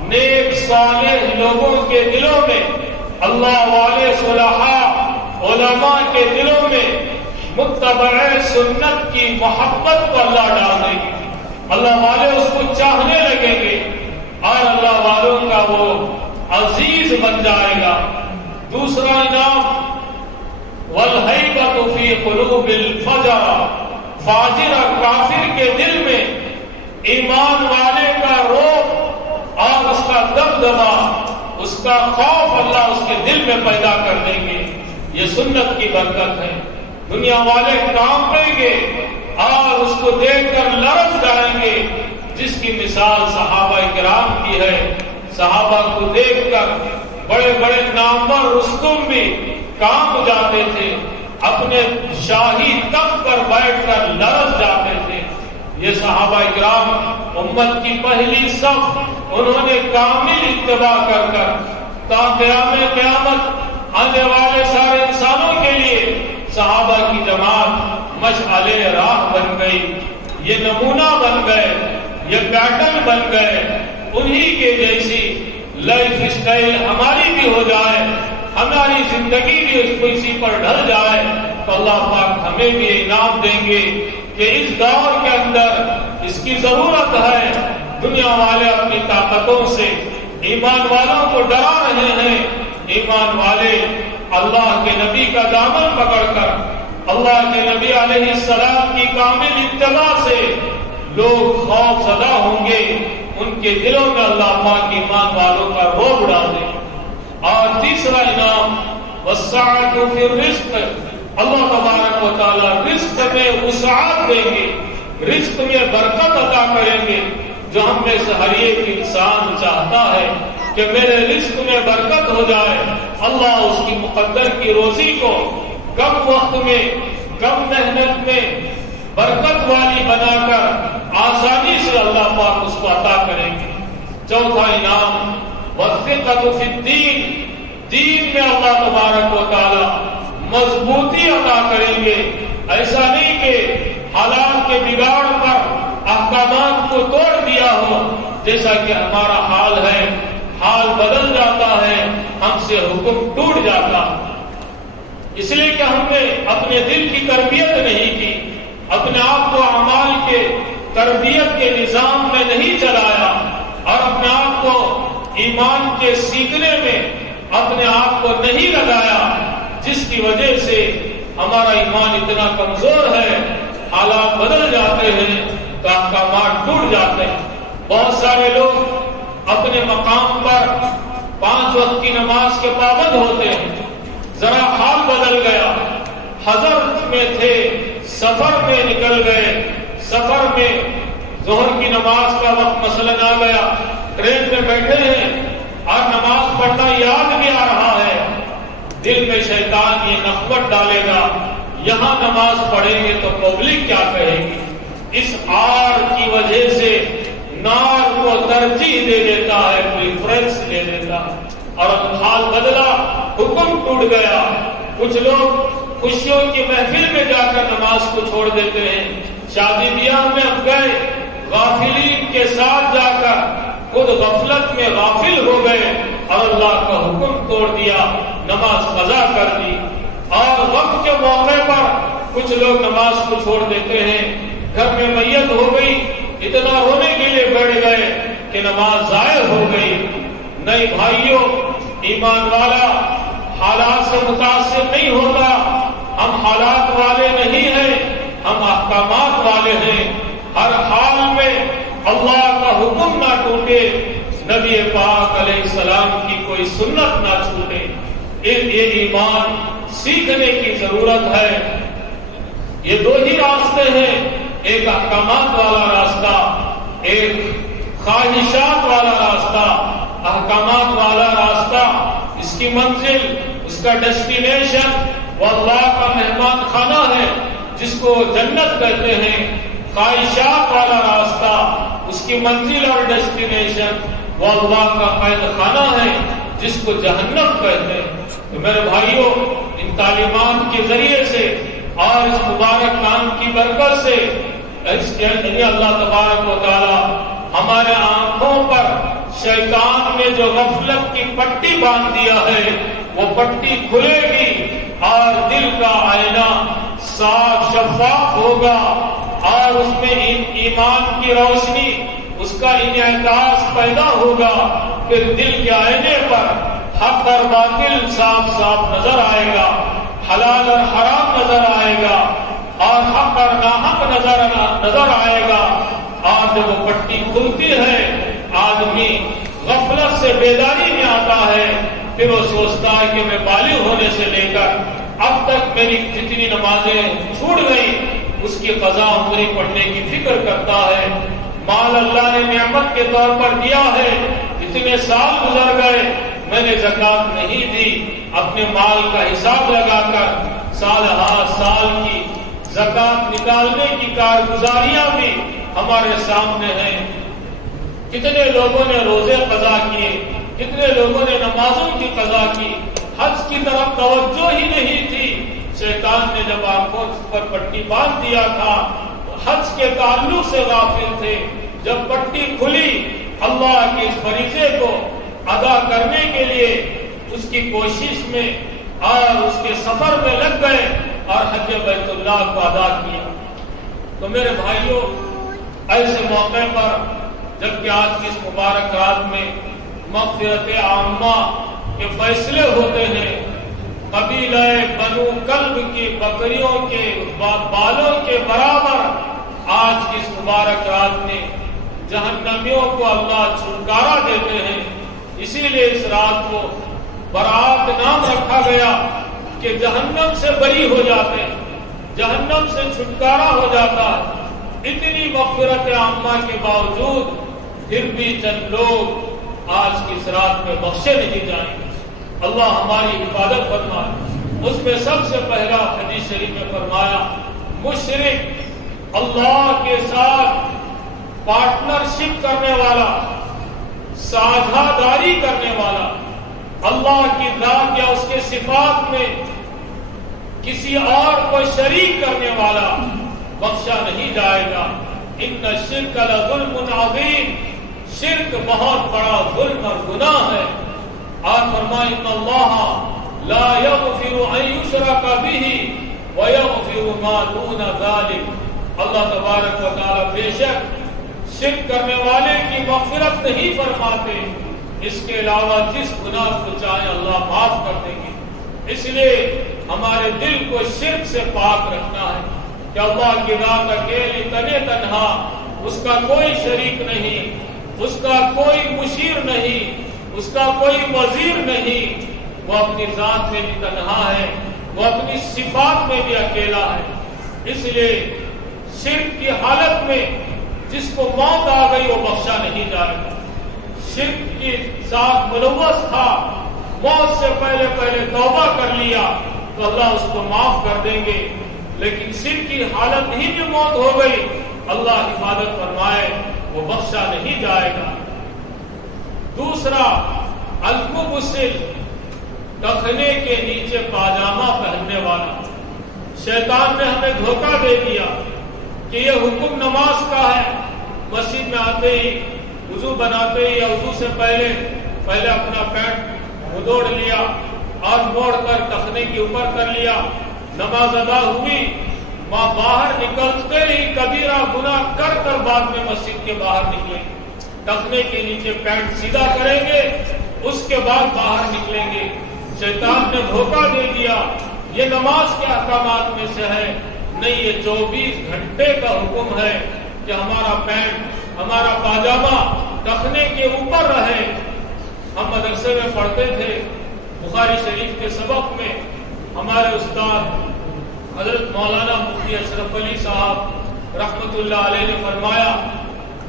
نیک صالح لوگوں کے دلوں میں، اللہ والے صلحاء علماء کے دلوں میں متبع سنت کی محبت کو اللہ ڈال دیں گے. اللہ والے اس کو چاہنے لگیں گے اور اللہ والوں کا وہ عزیز بن جائے گا. دوسرا انعام، والہیبۃ فی قلوب الفجر، فاجر اور کافر کے دل میں ایمان والے کا رعب اور اس کا دبدبا، اس کا خوف اللہ اس کے دل میں پیدا کر دیں گے. یہ سنت کی برکت ہے. دنیا والے کانپیں گے اور اس کو دیکھ کر لرز جائیں گے، جس کی مثال صحابہ کرام کی ہے. صحابہ کو دیکھ کر بڑے بڑے نامور رستم بھی کانپ جاتے تھے، اپنے شاہی تخت پر بیٹھ کر لرز جاتے تھے. یہ صحابہ کرام امت کی پہلی صف، انہوں نے کامل اتباع کر کر تا قیامت آنے والے سارے انسانوں کے لیے صحابہ کی جماعت مشعل راہ بن گئی. یہ نمونہ بن گئے، یہ پیٹرن بن گئے. انہی کے جیسی لائف اسٹائل ہماری بھی ہو جائے، ہماری زندگی بھی اس کو اسی پر ڈھل جائے تو اللہ پاک ہمیں بھی انعام دیں گے کہ اس دور کے اندر اس کی ضرورت ہے. دنیا والے اپنی طاقتوں سے ایمان والوں کو ڈرا رہے ہیں. ایمان والے اللہ کے نبی کا دامن پکڑ کر اللہ کے نبی علیہ السلام کی کامل اتباع سے لوگ خوف زدہ ہوں گے. ان کے دلوں میں اللہ پاک ایمان والوں کا رعب ڈال دے. اور تیسرا انعام، والسعۃ فی الرزق، اللہ تبارک و تعالی رزق میں وسعت دیں گے، رزق میں برکت عطا کریں گے. جو ہم میں سے ہر ایک انسان چاہتا ہے کہ میرے رزق میں برکت ہو جائے، اللہ اس کی مقدر کی روزی کو کم وقت میں، کم محنت میں برکت والی بنا کر آسانی سے اللہ پاک اس کو عطا کریں گے. چوتھا انعام، والثقۃ فی الدین، دین میں اللہ تبارک و تعالی مضبوطی عطا کریں گے. ایسا نہیں کہ حالات کے بگاڑ پر احکامات کو توڑ دیا ہو، جیسا کہ ہمارا حال ہے. حال بدل جاتا ہے، ہم سے حکم ٹوٹ جاتا، اس لیے کہ ہم نے اپنے دل کی تربیت نہیں کی، اپنے آپ کو اعمال کے تربیت کے نظام میں نہیں چلایا اور اپنے آپ کو ایمان کے سیکھنے میں اپنے آپ کو نہیں لگایا، جس کی وجہ سے ہمارا ایمان اتنا کمزور ہے، حالات بدل جاتے ہیں تو احکامات ٹوٹ جاتے ہیں۔ بہت سارے لوگ اپنے مقام پر 5 وقت کی نماز کے پابند ہوتے ہیں، ذرا حال بدل گیا، حضر میں تھے، سفر میں نکل گئے، سفر میں ظہر کی نماز کا وقت مثلاً آ گیا، ٹرین میں بیٹھے ہیں اور نماز پڑھنا یاد بھی آ رہا ہے، دل میں شیطان یہ نخوت ڈالے گا، یہاں نماز پڑھیں گے تو پبلک کیا کہے گی؟ اس آر کی وجہ سے نار کو ترجیح دے دیتا ہے، پریفرنس دے دیتا ہے، اور حال بدلا، حکم ٹوٹ گیا۔ کچھ لوگ خوشیوں کی محفل میں جا کر نماز کو چھوڑ دیتے ہیں، شادی بیاہ میں اب گئے، غافلین کے ساتھ جا کر خود غفلت میں غافل ہو گئے اور اللہ کا حکم توڑ دیا، نماز قضا کر دی۔ اور وقت کے موقع پر کچھ لوگ نماز کو چھوڑ دیتے ہیں، گھر میں میت ہو گئی، اتنا رونے کے لیے بیٹھ گئے کہ نماز ضائع ہو گئی۔ نہیں بھائیوں، ایمان والا حالات سے متاثر نہیں ہوتا، ہم حالات والے نہیں ہیں، ہم احکامات والے ہیں۔ ہر حال میں اللہ کا حکم نہ ٹوٹے، نبی پاک علیہ السلام کی کوئی سنت نہ چھوٹے، یہ ایمان سیکھنے کی ضرورت ہے۔ یہ 2 ہی راستے ہیں، ایک احکامات والا راستہ، ایک خواہشات والا راستہ۔ احکامات والا راستہ، اس کی منزل، اس کا ڈیسٹینیشن وہ اللہ کا مہمان خانہ ہے جس کو جنت کہتے ہیں۔ خواہشات والا راستہ، اس کی منزل اور ڈیسٹینیشن وہ اللہ کا قید خانہ ہے جس کو جہنم کہتے ہیں۔ تو میرے بھائیوں، ان تعلیمات کے ذریعے سے اور اس مبارک کام کی برکت سے اللہ تبارک و تعالی ہمارے آنکھوں پر شیطان نے جو غفلت کی پٹی باندھ دیا ہے وہ پٹی کھلے گی اور دل کا آئینہ صاف شفاف ہوگا اور اس میں ایمان کی روشنی، اس کا انعکاس پیدا ہوگا۔ پھر دل کے آئینے پر حق اور باطل صاف صاف نظر آئے گا، حلال اور حرام نظر آئے گا اور حق اور ناحق نظر آئے گا۔ اور جب وہ پٹی کھلتی ہے، آدمی غفلت سے بیداری میں آتا ہے، پھر وہ سوچتا ہے کہ میں بالغ ہونے سے لے کر اب تک میری جتنی نمازیں چھوٹ گئی اس کی قضا عمری پڑھنے کی فکر کرتا ہے۔ مال اللہ نے نعمت کے طور پر دیا ہے، اتنے سال گزر گئے میں نے زکات نہیں دی، اپنے مال کا حساب لگا کر سال ہر سال کی زکات نکالنے کی کارگزاریاں بھی ہمارے سامنے ہیں۔ کتنے لوگوں نے روزے قضا کیے، کتنے لوگوں نے نمازوں کی قضا کی، حج کی طرف توجہ ہی نہیں تھی۔ شیطان نے جب آنکھوں پر پٹی باندھ دیا تھا، حج کے تعلق سے غافل تھے۔ جب پٹی کھلی، اللہ کے اس فریضے کو ادا کرنے کے لیے اس کی کوشش میں اور اس کے سفر میں لگ گئے اور حج بیت اللہ کو ادا کیا۔ تو میرے بھائیوں، ایسے موقع پر جبکہ آج کی اس مبارک رات میں مغفرت عامہ کے فیصلے ہوتے ہیں، قبیلہ بنو کلب کی بکریوں کے بالوں کے برابر آج کی اس مبارک رات میں جہنمیوں کو اللہ چھٹکارا دیتے ہیں۔ اسی لیے اس رات کو برات نام رکھا گیا کہ جہنم سے بری ہو جاتے ہیں، جہنم سے چھٹکارا ہو جاتا ہے۔ اتنی مغفرت عامہ کے باوجود پھر بھی چند لوگ آج کی اس رات میں بخشے نہیں جائیں گے۔ اللہ ہماری حفاظت فرمائے۔ اس میں سب سے پہلا حدیث شریف میں فرمایا، مشرک، اللہ کے ساتھ پارٹنرشپ کرنے والا، ساجھیداری کرنے والا، اللہ کی ذات یا اس کے صفات میں کسی اور کو شریک کرنے والا بخشا نہیں جائے گا۔ ان الشرک لظلم عظیم، شرک بہت بڑا ظلم اور گناہ ہے۔ اور فرمائے ان اللہ لا یغفر ان یشرک بہ ویغفر ما دون ذلک، اللہ تبارک و تعالی بے شک شرک کرنے والے کی مغفرت نہیں فرماتے، اس کے علاوہ جس گناہ کو چاہے اللہ معاف کر دیں گے۔ اس لیے ہمارے دل کو شرک سے پاک رکھنا ہے کہ اللہ کی ذات اکیلی تنے تنہا، اس کا کوئی شریک نہیں، اس کا کوئی مشیر نہیں، اس کا کوئی وزیر نہیں، وہ اپنی ذات میں بھی تنہا ہے، وہ اپنی صفات میں بھی اکیلا ہے۔ اس لیے شرک کی حالت میں جس کو موت آ گئی وہ بخشا نہیں جائے گا۔ شرک کے ساتھ ملوث تھا، موت سے پہلے توبہ کر لیا تو اللہ اس کو معاف کر دیں گے، لیکن شرک کی حالت ہی میں موت ہو گئی، اللہ حفاظت فرمائے، وہ بخشا نہیں جائے گا۔ دوسرا، المبسل، ٹخنے کے نیچے پاجامہ پہننے والا۔ شیطان نے ہمیں دھوکہ دے دیا کہ یہ حکم نماز کا ہے، مسجد میں آتے ہی، وضو بناتے ہی یا وضو سے پہلے اپنا پینٹ ادوڑ لیا اور موڑ کر ٹخنے کے اوپر کر لیا، نماز ادا ہوئی، وہاں باہر نکلتے ہی کبیرہ گناہ کر بعد میں مسجد کے باہر نکلیں گے، ٹخنے کے نیچے پینٹ سیدھا کریں گے، اس کے بعد باہر نکلیں گے۔ شیطان نے دھوکہ دے دیا، یہ نماز کے احکامات میں سے ہے نہیں، یہ 24 گھنٹے کا حکم ہے کہ ہمارا پینٹ، ہمارا پاجامہ ٹخنے کے اوپر رہے۔ ہم مدرسے میں پڑھتے تھے، بخاری شریف کے سبق میں ہمارے استاد حضرت مولانا مفتی اشرف علی صاحب رحمت اللہ علیہ نے فرمایا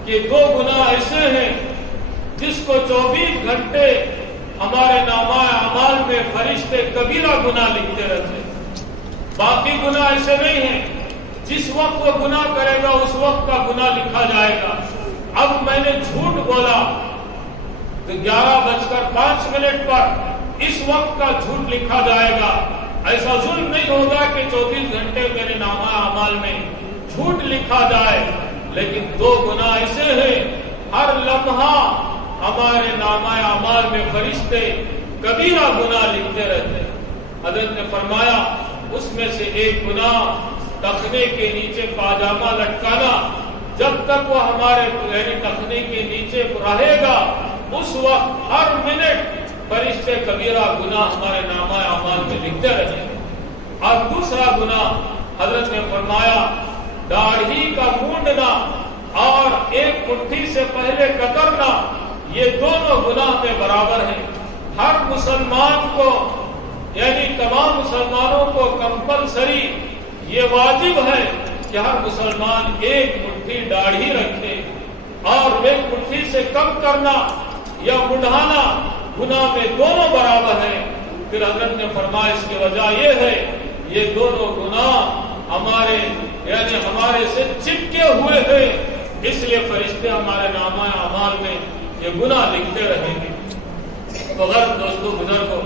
کہ 2 گناہ ایسے ہیں جس کو 24 گھنٹے ہمارے نامہ اعمال میں فرشتے کبیرہ گناہ لکھتے رہتے ہیں، باقی گناہ ایسے نہیں ہیں، جس وقت وہ گناہ کرے گا اس وقت کا گناہ لکھا جائے گا۔ اب میں نے جھوٹ بولا تو 11:05 پر اس وقت کا جھوٹ لکھا جائے گا۔ ایسا ظلم نہیں ہوگا کہ 24 گھنٹے میرے نامہ اعمال میں جھوٹ لکھا جائے، لیکن 2 گناہ ایسے ہیں ہر لمحہ ہمارے نامہ اعمال میں فرشتے کبیرہ گناہ لکھتے رہتے ہیں۔ حضرت نے فرمایا اس میں سے ایک گناہ ٹخنے کے نیچے پاجامہ لٹکانا، جب تک وہ ہمارے یعنی ٹخنے کے نیچے رہے گا اس وقت ہر منٹ فرشتے کبیرہ گناہ ہمارے نامہ اعمال میں لکھتے رہیں گے۔ اور دوسرا گناہ حضرت نے فرمایا داڑھی کا مونڈنا اور ایک مٹھی سے پہلے کترنا، یہ دونوں گناہ میں برابر ہیں۔ ہر مسلمان کو یعنی تمام مسلمانوں کو کمپلسری یہ واجب ہے کہ ہر مسلمان ایک مٹھی داڑھی رکھے، اور ایک مٹھی سے کم کرنا یا بڑھانا گناہ میں دونوں برابر ہیں۔ پھر حضرت نے فرمایا اس کی وجہ یہ ہے یہ دونوں گناہ ہمارے یعنی ہمارے سے چپکے ہوئے ہیں، اس لیے فرشتے ہمارے نامہ اعمال میں یہ گناہ لکھتے رہیں گے۔ بغیر دوستوں بزرگوں،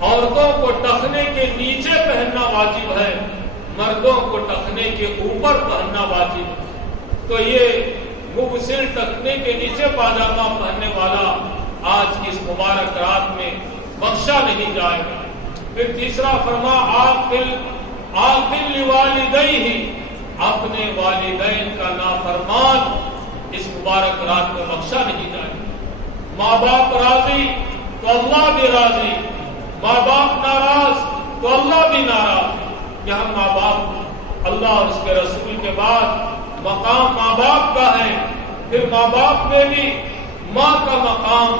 عورتوں کو ٹخنے کے نیچے پہننا واجب ہے، مردوں کو ٹخنے کے اوپر پہننا واجب ہے۔ تو یہ مبسل ٹخنے کے نیچے پاجامہ پہننے والا آج کی اس مبارک رات میں بخشا نہیں جائے گا۔ پھر تیسرا فرما عاقل لوالدیہ، اپنے والدین کا نافرمان اس مبارک رات میں بخشا نہیں جائے گا۔ ماں باپ راضی تو اللہ بھی راضی، ماں باپ ناراض تو اللہ بھی ناراض، کہ ہم ماں باپ اللہ اور اس کے رسول کے بعد مقام ماں باپ کا ہے، پھر ماں باپ میں بھی ماں کا مقام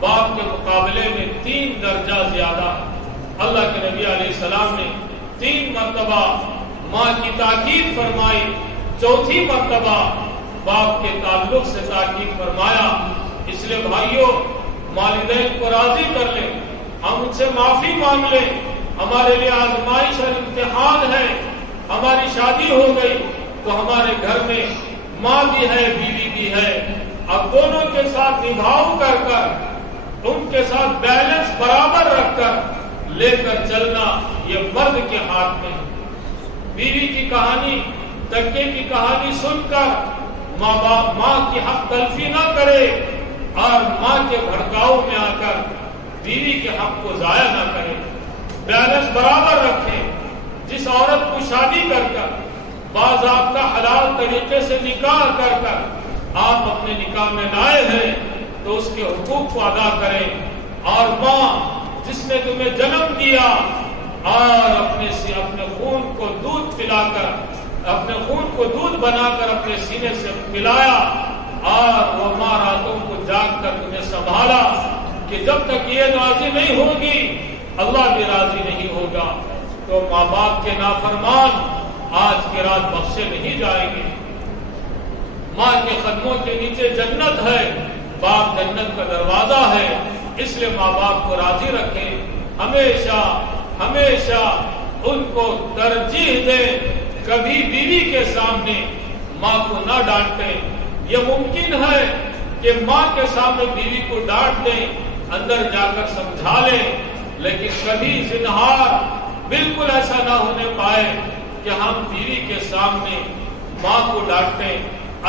باپ کے مقابلے میں 3 درجہ زیادہ ہے۔ اللہ کے نبی علیہ السلام نے 3 مرتبہ ماں کی تاکید فرمائی، 4تھی مرتبہ باپ کے تعلق سے تاکید فرمایا۔ اس لیے بھائیوں، والدین کو راضی کر لیں، ہم ان سے معافی مانگ لیں، ہمارے لیے آزمائش اور امتحان ہے۔ ہماری شادی ہو گئی تو ہمارے گھر میں ماں بھی ہے، بیوی بھی ہے، اب دونوں کے ساتھ نبھاؤ کر ان کے ساتھ بیلنس برابر رکھ کر لے کر چلنا یہ مرد کے ہاتھ میں ہے۔ بیوی کی کہانی، تکے کی کہانی سن کر ماں کی حق تلفی نہ کرے، اور ماں کے بھڑکاؤ میں آ کر بیوی کے حق کو ضائع نہ کرے، بیلنس برابر رکھیں۔ جس عورت کو شادی کر باضابطہ حلال طریقے سے نکاح کر آپ اپنے نکاح میں لائے ہیں، تو اس کے حقوق کو ادا کریں. اور ماں جس نے تمہیں جنم دیا اور اپنے خون کو دودھ پلا کر، اپنے خون کو دودھ بنا کر اپنے سینے سے پلایا، اور وہ ماں راتوں کو جاگ کر تمہیں سنبھالا، کہ جب تک یہ راضی نہیں ہوگی اللہ بھی راضی نہیں ہوگا. تو ماں باپ کے نافرمان آج کی رات بخشے نہیں جائیں گے. ماں کے قدموں کے نیچے جنت ہے، باپ جنت کا دروازہ ہے. اس لیے ماں باپ کو راضی رکھیں، ہمیشہ ہمیشہ ان کو ترجیح دیں. کبھی بیوی کے سامنے ماں کو نہ ڈانٹیں. یہ ممکن ہے کہ ماں کے سامنے بیوی کو ڈانٹ دیں، اندر جا کر سمجھا لیں، لیکن کبھی زنہار بالکل ایسا نہ ہونے پائے کہ ہم بیوی کے سامنے ماں کو ڈانٹیں،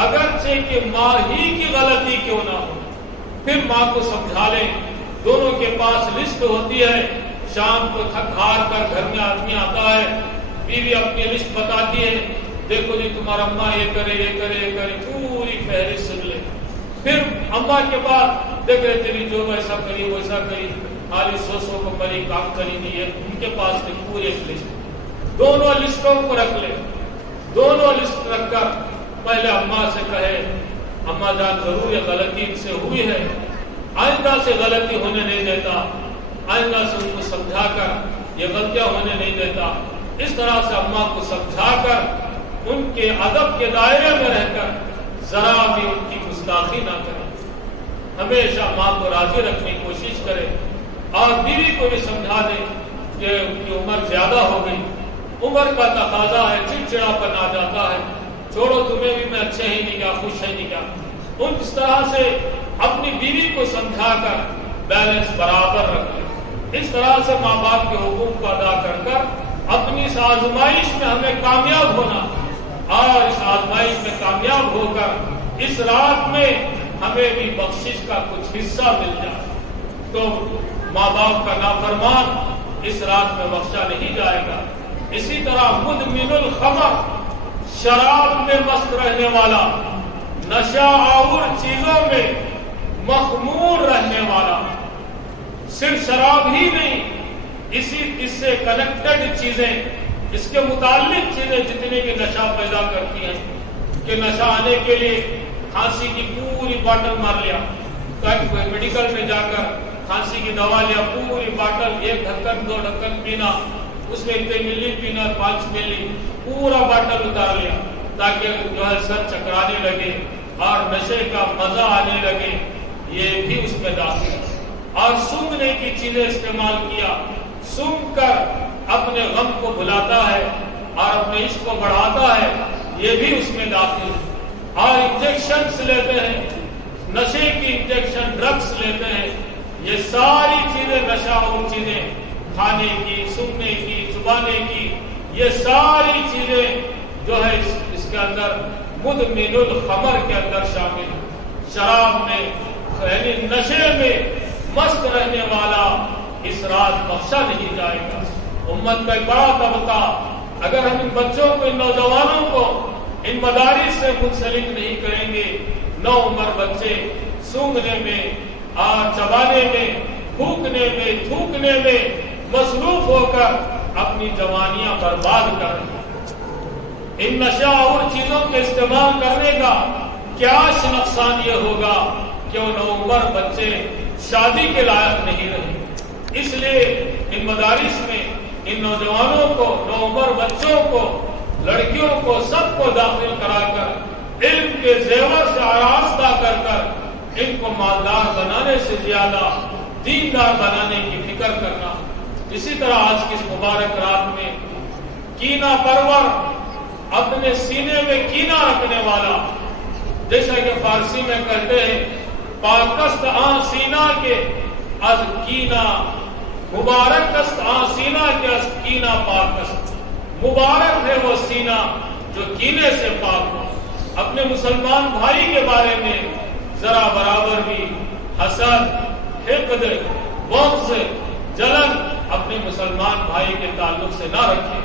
اگرچہ کہ ماں ہی کی غلطی کیوں نہ ہو. پھر ماں کو سمجھا لیں. دونوں کے پاس لسٹ ہوتی ہے. شام کو تھک ہار کر گھر میں آدمی آتا ہے، بیوی اپنی لسٹ بتاتی ہے، دیکھو جی تمہارا اماں یہ کرے یہ کرے یہ کرے، پوری فہرست سن لے. پھر اماں کے بعد دیکھ رہے تیری جو ایسا کری ویسا کری، خالی سو کو بڑی کام کری نہیں ہے. ان کے پاس نہیں، پوری ایک لسٹ. دونوں لسٹوں کو رکھ لے. دونوں لسٹ رکھ کر پہلے اماں سے کہے، اماں جان ضرور یہ غلطی ان سے ہوئی ہے، آئندہ سے غلطی ہونے نہیں دیتا، آئندہ سے ان کو سمجھا کر یہ غلطیاں ہونے نہیں دیتا. اس طرح سے اماں کو سمجھا کر ان کے ادب کے دائرے میں رہ کر ذرا بھی ان کی گستاخی نہ کرے. ہمیشہ ماں کو راضی رکھنے کی کوشش کرے. اور بیوی کو بھی سمجھا دے کہ ان کی عمر زیادہ ہو گئی، عمر کا تقاضا ہے، چڑچڑاپن آ جاتا ہے، چھوڑو تمہیں بھی میں اچھے ہی نہیں کیا، خوش ہے نہیں کیا. اس طرح سے اپنی بیوی کو سمجھا کر بیلنس برابر رکھ لے. اس طرح سے ماں باپ کے حقوق کو ادا کر کر اپنی اس آزمائش میں ہمیں کامیاب ہونا، اور اس آزمائش میں کامیاب ہو کر اس رات میں ہمیں بھی بخشش کا کچھ حصہ مل جائے. تو ماں باپ کا نافرمان اس رات میں بخشا نہیں جائے گا. اسی طرح مدمن الخمر، شراب میں مست رہنے والا، نشہ آور چیزوں میں مخمور رہنے والا، صرف شراب ہی نہیں، اس سے کنیکٹڈ چیزیں، اس کے متعلق چیزیں جتنے بھی نشہ پیدا کرتی ہیں، کہ نشہ آنے کے لیے کھانسی کی پوری باٹل مار لیا، میڈیکل میں جا کر کھانسی کی دوا لیا، پوری باٹل، 1 ڈھکن 2 ڈھکن پینا، اس میں 1 ملی پینا، 5 ملی، پورا باٹل اتار لیا تاکہ جو ہے سر چکرانے لگے اور نشے کا مزہ آنے لگے. یہ بھی اس میں داخل ہے. اور سونگنے کی چیزیں استعمال کیا، سونگ کر اپنے غم کو بھلاتا ہے اور اپنے عشق کو بڑھاتا ہے، یہ بھی اس میں داخل ہے. اور انجیکشنز لیتے ہیں، نشے کی انجیکشن، ڈرگس لیتے ہیں. یہ ساری چیزیں نشہ اور چیزیں، کھانے کی، سننے کی، چبانے کی، یہ ساری چیزیں جو ہے اس کے اندر مدمن الخمر کے اندر شامل ہے. شراب میں یعنی نشے میں مست رہنے والا اس رات بخشا نہیں جائے گا. امت کا ایک بڑا طبقہ، اگر ہم ان بچوں کو، ان نوجوانوں کو ان مدارس سے منسلک نہیں کریں گے، نو عمر بچے سونگنے میں اور چبانے میں، پھونکنے میں، تھوکنے میں مصروف ہو کر اپنی جوانیاں برباد کر رہے ہیں. ان نشہ اور چیزوں کے استعمال کرنے کا کیا نقصان یہ ہوگا کہ وہ نوعمر بچے شادی کے لائق نہیں رہے. اس لیے ان مدارس میں ان نوجوانوں کو، نوعمر بچوں کو، لڑکیوں کو، سب کو داخل کرا کر علم کے زیور سے آراستہ کر کر ان کو مالدار بنانے سے زیادہ دیندار بنانے کی فکر کرنا. اسی طرح آج کی اس مبارک رات میں کینہ پرور، اپنے سینے میں کینہ رکھنے والا، جیسا کہ فارسی میں کہتے ہیں پاکست آن سینہ کے از کینہ، مبارک است آن سینہ کے از کینہ پاکست. مبارک ہے وہ سینہ جو کینے سے پاک ہو. اپنے مسلمان بھائی کے بارے میں ذرا برابر بھی حسد، حقد، بغض، جلن اپنے مسلمان بھائی کے تعلق سے نہ رکھیں.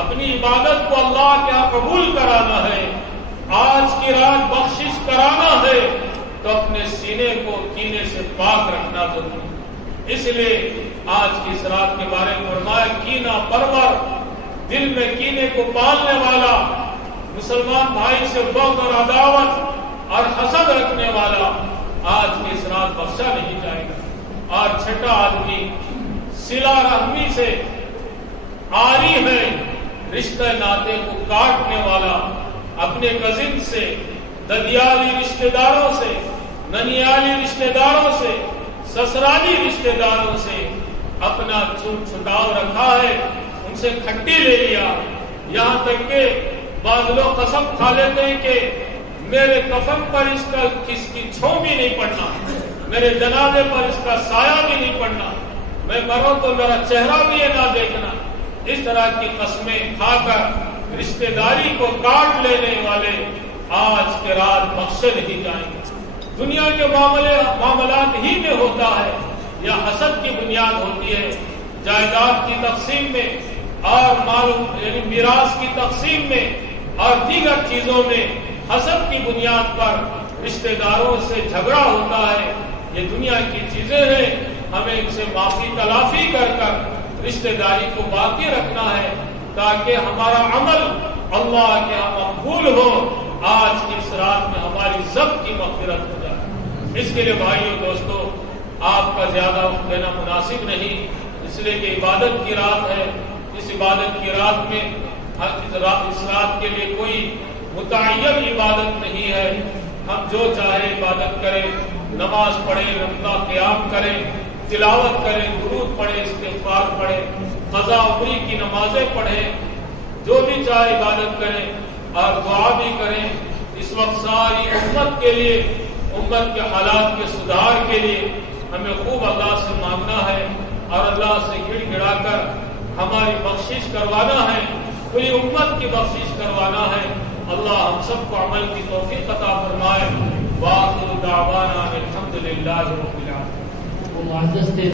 اپنی عبادت کو اللہ کے ہاں قبول کرانا ہے، آج کی رات بخشش کرانا ہے، تو اپنے سینے کو کینے سے پاک رکھنا ضروری ہے۔ اس لیے آج کی اس رات کے بارے میں فرمایا کینہ پرور، دل میں کینے کو پالنے والا، مسلمان بھائی سے بغض اور عداوت اور حسد رکھنے والا آج کی اس رات بخشا نہیں جائے گا۔ اور چھٹا آدمی صلہ رحمی سے عاری ہے، رشتہ ناطے کو کاٹنے والا، اپنے کزن سے، ددیالی رشتہ داروں سے، ننیالی رشتہ داروں سے، سسرالی رشتہ داروں سے اپنا چھٹاؤ رکھا ہے، ان سے کھٹی لے لیا، یہاں تک کہ بعض لوگ قسم کھا لیتے ہیں کہ میرے کفن پر اس کی چھاؤں بھی نہیں پڑنا، میرے جنازے پر اس کا سایہ بھی نہیں پڑنا، میں مروں تو میرا چہرہ بھی یہ نہ دیکھنا۔ اس طرح کی قسمیں کھا کر رشتہ داری کو کاٹ لینے والے آج کے رات بخشے نہیں جائیں گے۔ دنیا کے معاملات ہی میں ہوتا ہے یا حسد کی بنیاد ہوتی ہے، جائیداد کی تقسیم میں اور مال یعنی میراث کی تقسیم میں اور دیگر چیزوں میں حسد کی بنیاد پر رشتہ داروں سے جھگڑا ہوتا ہے۔ یہ دنیا کی چیزیں ہیں، ہمیں ان سے معافی تلافی کر رشتہ داری کو باقی رکھنا ہے تاکہ ہمارا عمل اللہ کے ہاں مقبول ہو، آج کی اس رات میں ہماری ضبط کی مغفرت ہو جائے۔ اس کے لیے بھائیوں دوستو آپ کا زیادہ وقت دینا مناسب نہیں، اس لیے کہ عبادت کی رات ہے۔ اس عبادت کی رات میں اس رات کے لیے کوئی متعین عبادت نہیں ہے، ہم جو چاہے عبادت کریں، نماز پڑھیں، رمضہ قیام کریں، تلاوت کریں، درود پڑھیں، استغفار پڑھیں، قضا عمری کی نمازیں پڑھیں، جو بھی چاہے عبادت کریں اور دعا بھی کریں۔ اس وقت ساری امت کے لیے، امت کے حالات کے سدھار کے لیے ہمیں خوب اللہ سے مانگنا ہے اور اللہ سے گڑ گڑا کر ہماری بخشش کروانا ہے، پوری امت کی بخشش کروانا ہے۔ اللہ ہم سب کو عمل کی توفیق عطا فرمائے۔ وآخر دعوانا الحمدللہ رب العالمین۔